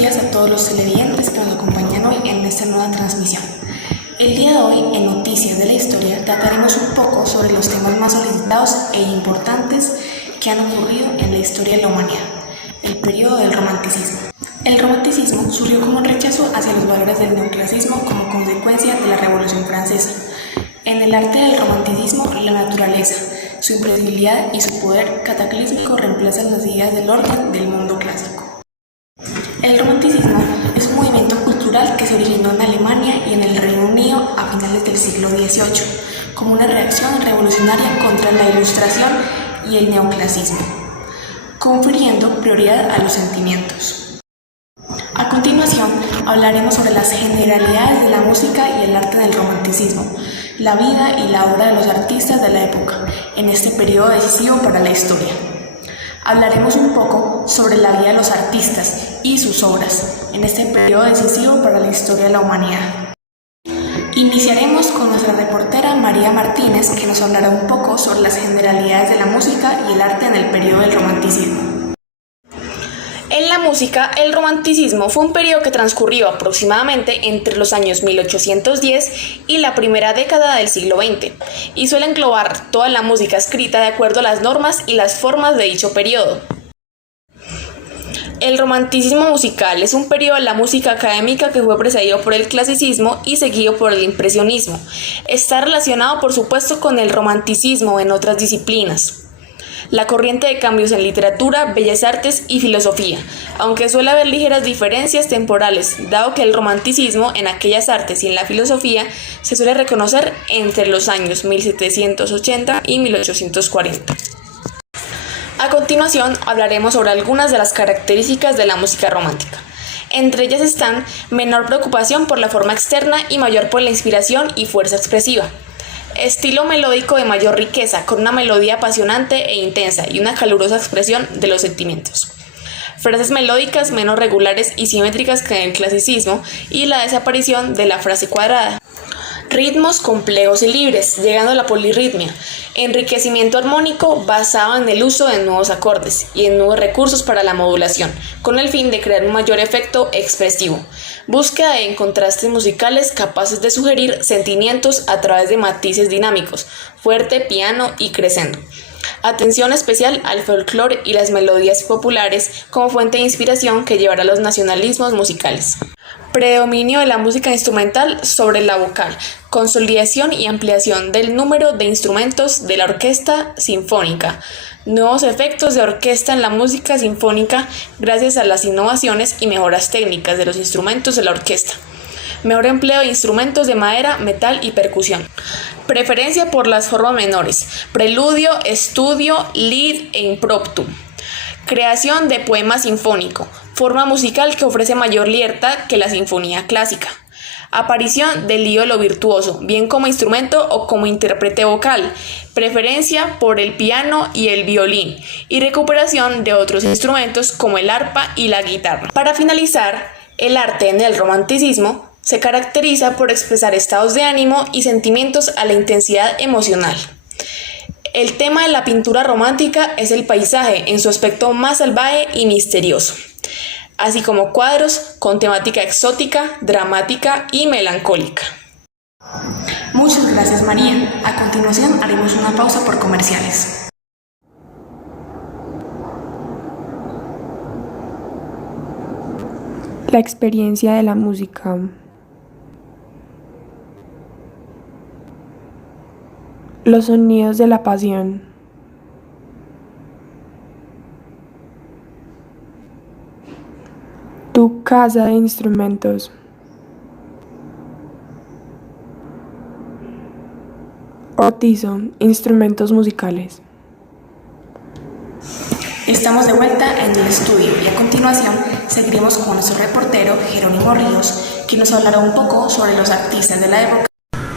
días a todos los televidentes que nos acompañan hoy en esta nueva transmisión. El día de hoy, en Noticias de la Historia, trataremos un poco sobre los temas más solicitados e importantes que han ocurrido en la historia de la humanidad, el periodo del romanticismo. El romanticismo surgió como un rechazo hacia los valores del neoclasismo como consecuencia de la Revolución Francesa. En el arte del romanticismo, la naturaleza, su imprevisibilidad y su poder cataclísmico reemplazan las ideas del orden del mundo clásico. El romanticismo es un movimiento cultural que se originó en Alemania y en el Reino Unido a finales del siglo XVIII, como una reacción revolucionaria contra la Ilustración y el neoclasismo, confiriendo prioridad a los sentimientos. A continuación, hablaremos sobre las generalidades de la música y el arte del romanticismo, la vida y la obra de los artistas de la época, en este periodo decisivo para la historia. Hablaremos un poco sobre la vida de los artistas y sus obras, en este periodo decisivo para la historia de la humanidad. Iniciaremos con nuestra reportera María Martínez, que nos hablará un poco sobre las generalidades de la música y el arte en el periodo del romanticismo. En la música, el romanticismo fue un periodo que transcurrió aproximadamente entre los años 1810 y la primera década del siglo XX, y suele englobar toda la música escrita de acuerdo a las normas y las formas de dicho periodo. El romanticismo musical es un periodo de la música académica que fue precedido por el clasicismo y seguido por el impresionismo. Está relacionado, por supuesto, con el romanticismo en otras disciplinas. La corriente de cambios en literatura, bellas artes y filosofía, aunque suele haber ligeras diferencias temporales, dado que el romanticismo en aquellas artes y en la filosofía se suele reconocer entre los años 1780 y 1840. A continuación, hablaremos sobre algunas de las características de la música romántica. Entre ellas están menor preocupación por la forma externa y mayor por la inspiración y fuerza expresiva. Estilo melódico de mayor riqueza, con una melodía apasionante e intensa y una calurosa expresión de los sentimientos. Frases melódicas menos regulares y simétricas que en el clasicismo y la desaparición de la frase cuadrada. Ritmos complejos y libres, llegando a la polirritmia. Enriquecimiento armónico basado en el uso de nuevos acordes y en nuevos recursos para la modulación, con el fin de crear un mayor efecto expresivo. Búsqueda de contrastes musicales capaces de sugerir sentimientos a través de matices dinámicos, fuerte, piano y crescendo. Atención especial al folclore y las melodías populares como fuente de inspiración que llevará a los nacionalismos musicales. Predominio de la música instrumental sobre la vocal, consolidación y ampliación del número de instrumentos de la orquesta sinfónica, nuevos efectos de orquesta en la música sinfónica gracias a las innovaciones y mejoras técnicas de los instrumentos de la orquesta, mejor empleo de instrumentos de madera, metal y percusión. Preferencia por las formas menores, preludio, estudio, lied e impromptu. Creación de poema sinfónico, forma musical que ofrece mayor libertad que la sinfonía clásica. Aparición del ídolo virtuoso, bien como instrumento o como intérprete vocal, preferencia por el piano y el violín, y recuperación de otros instrumentos como el arpa y la guitarra. Para finalizar, el arte en el romanticismo se caracteriza por expresar estados de ánimo y sentimientos a la intensidad emocional. El tema de la pintura romántica es el paisaje en su aspecto más salvaje y misterioso, así como cuadros con temática exótica, dramática y melancólica. Muchas gracias, María. A continuación haremos una pausa por comerciales. La experiencia de la música. Los sonidos de la pasión. Tu casa de instrumentos. Ortizo, instrumentos musicales. Estamos de vuelta en el estudio y a continuación seguiremos con nuestro reportero Jerónimo Ríos, quien nos hablará un poco sobre los artistas de la época.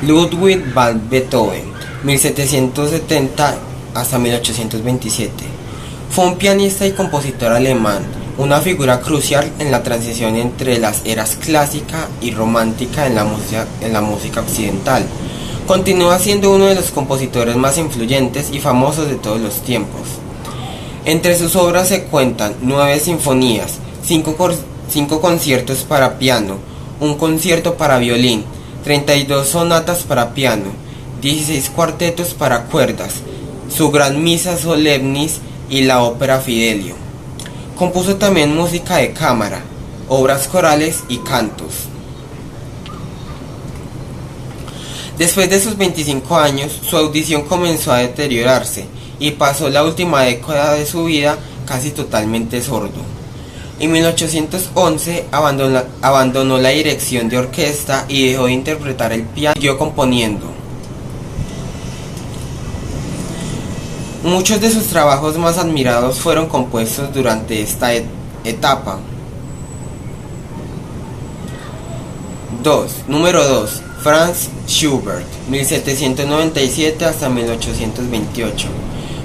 Ludwig van Beethoven, 1770 hasta 1827. Fue un pianista y compositor alemán, una figura crucial en la transición entre las eras clásica y romántica en la música occidental. Continúa siendo uno de los compositores más influyentes y famosos de todos los tiempos. Entre sus obras se cuentan 9 sinfonías, 5 5 conciertos para piano, un concierto para violín, 32 sonatas para piano, 16 cuartetos para cuerdas, su gran misa solemnis y la ópera Fidelio. Compuso también música de cámara, obras corales y cantos. Después de sus 25 años, su audición comenzó a deteriorarse y pasó la última década de su vida casi totalmente sordo. En 1811 abandonó la dirección de orquesta y dejó de interpretar el piano y siguió componiendo. Muchos de sus trabajos más admirados fueron compuestos durante esta etapa. Número 2. Franz Schubert, 1797 hasta 1828.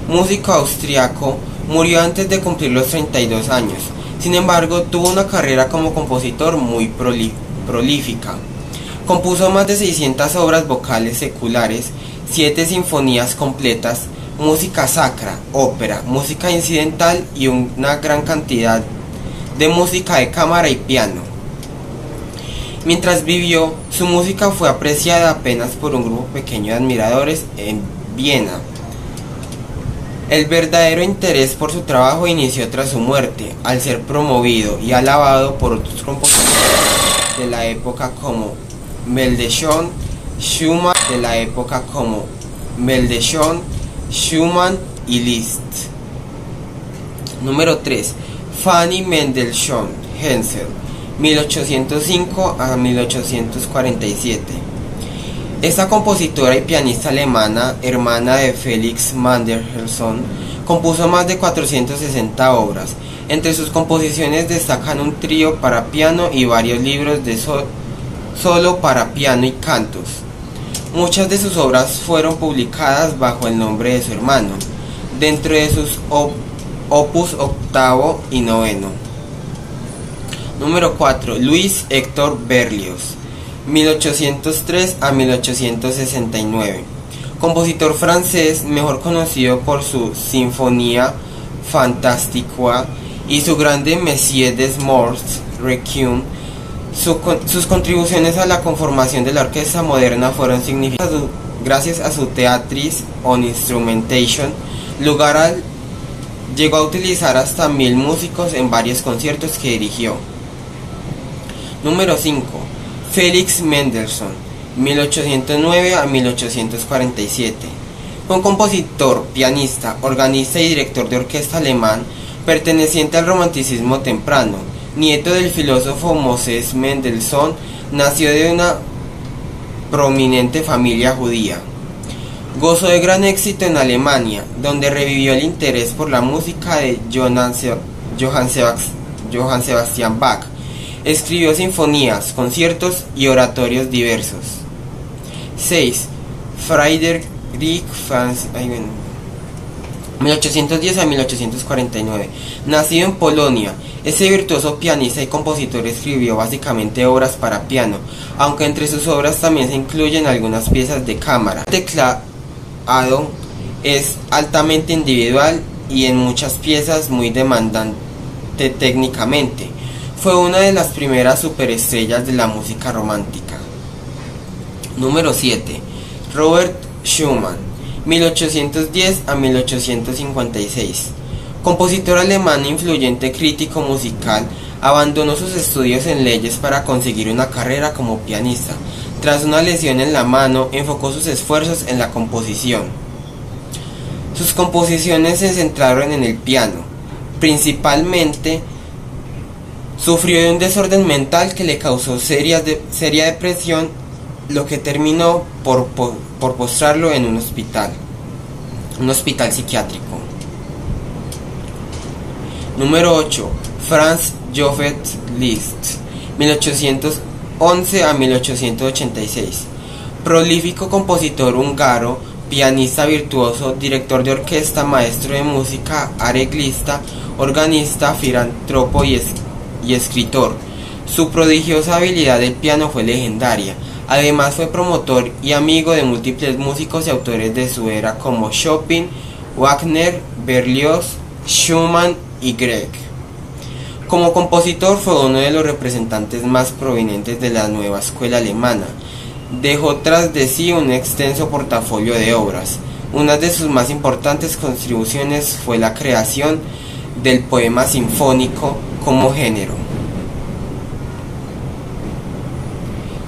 Músico austriaco, murió antes de cumplir los 32 años. Sin embargo, tuvo una carrera como compositor muy prolífica. Compuso más de 600 obras vocales seculares, 7 sinfonías completas, música sacra, ópera, música incidental y una gran cantidad de música de cámara y piano. Mientras vivió, su música fue apreciada apenas por un grupo pequeño de admiradores en Viena. El verdadero interés por su trabajo inició tras su muerte, al ser promovido y alabado por otros compositores de la época como Mendelssohn, Schumann y Liszt. Número 3. Fanny Mendelssohn Hensel, 1805 a 1847. Esta compositora y pianista alemana, hermana de Felix Mendelssohn, compuso más de 460 obras. Entre sus composiciones destacan un trío para piano y varios libros de solo para piano y cantos. Muchas de sus obras fueron publicadas bajo el nombre de su hermano, dentro de sus opus octavo y noveno. Número 4. Louis Hector Berlioz, 1803 a 1869. Compositor francés, mejor conocido por su Sinfonía Fantastique y su grande Messier des Morts Requiem. Sus contribuciones a la conformación de la orquesta moderna fueron significativas gracias a su Theatres on Instrumentation. Llegó a utilizar hasta 1000 músicos en varios conciertos que dirigió. Número 5. Felix Mendelssohn, 1809 a 1847. Fue un compositor, pianista, organista y director de orquesta alemán perteneciente al romanticismo temprano. Nieto del filósofo Moses Mendelssohn, nació de una prominente familia judía. Gozó de gran éxito en Alemania, donde revivió el interés por la música de Johann Sebastian Bach. Escribió sinfonías, conciertos y oratorios diversos. 6. Friedrich Franz 1810 a 1849. Nacido en Polonia, ese virtuoso pianista y compositor escribió básicamente obras para piano, aunque entre sus obras también se incluyen algunas piezas de cámara. El teclado es altamente individual y en muchas piezas muy demandante técnicamente. Fue una de las primeras superestrellas de la música romántica. Número 7. Robert Schumann, 1810 a 1856. Compositor alemán e influyente crítico musical, abandonó sus estudios en leyes para conseguir una carrera como pianista. Tras una lesión en la mano, enfocó sus esfuerzos en la composición. Sus composiciones se centraron en el piano. Principalmente, sufrió de un desorden mental que le causó seria depresión, lo que terminó por postrarlo en un hospital psiquiátrico. Número 8. Franz Joseph Liszt, 1811 a 1886. Prolífico compositor húngaro, pianista virtuoso, director de orquesta, maestro de música, arreglista, organista, filántropo y escritor. Su prodigiosa habilidad del piano fue legendaria. Además fue promotor y amigo de múltiples músicos y autores de su era como Chopin, Wagner, Berlioz, Schumann y Grieg. Como compositor fue uno de los representantes más provenientes de la nueva escuela alemana. Dejó tras de sí un extenso portafolio de obras. Una de sus más importantes contribuciones fue la creación del poema sinfónico como género.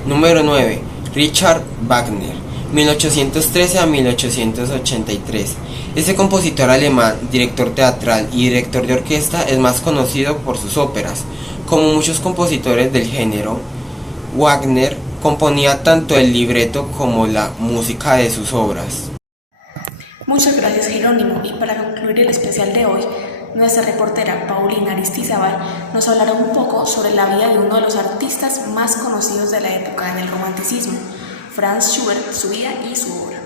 Número 9. Richard Wagner, 1813 a 1883. Este compositor alemán, director teatral y director de orquesta es más conocido por sus óperas. Como muchos compositores del género, Wagner componía tanto el libreto como la música de sus obras. Muchas gracias, Jerónimo, y para concluir el especial de hoy, nuestra reportera Paulina Aristizábal nos hablará un poco sobre la vida de uno de los artistas más conocidos de la época del romanticismo, Franz Schubert, su vida y su obra.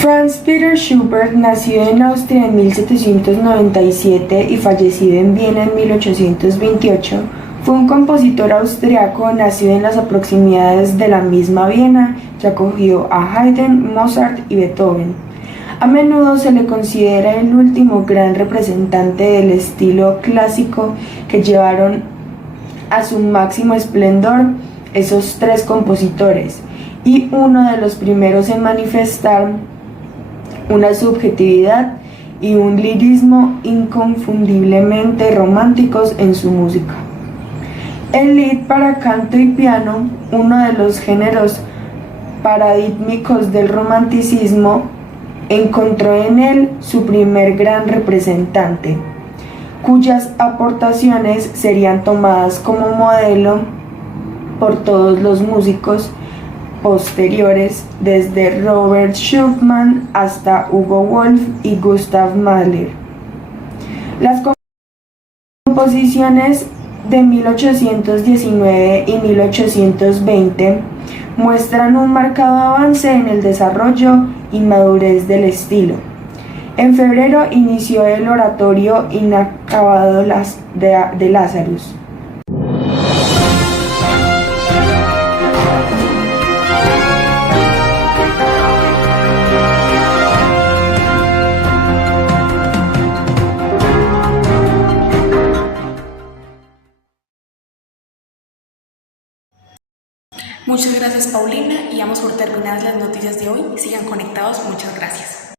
Franz Peter Schubert, nacido en Austria en 1797 y fallecido en Viena en 1828, fue un compositor austriaco nacido en las proximidades de la misma Viena que acogió a Haydn, Mozart y Beethoven. A menudo se le considera el último gran representante del estilo clásico que llevaron a su máximo esplendor esos tres compositores, y uno de los primeros en manifestar una subjetividad y un lirismo inconfundiblemente románticos en su música. El lied para canto y piano, uno de los géneros paradigmáticos del romanticismo, encontró en él su primer gran representante, cuyas aportaciones serían tomadas como modelo por todos los músicos posteriores, desde Robert Schumann hasta Hugo Wolf y Gustav Mahler. Las composiciones de 1819 y 1820 muestran un marcado avance en el desarrollo y madurez del estilo. En febrero inició el oratorio inacabado de Lazarus. Muchas gracias, Paulina, y damos por terminadas las noticias de hoy. Sigan conectados, muchas gracias.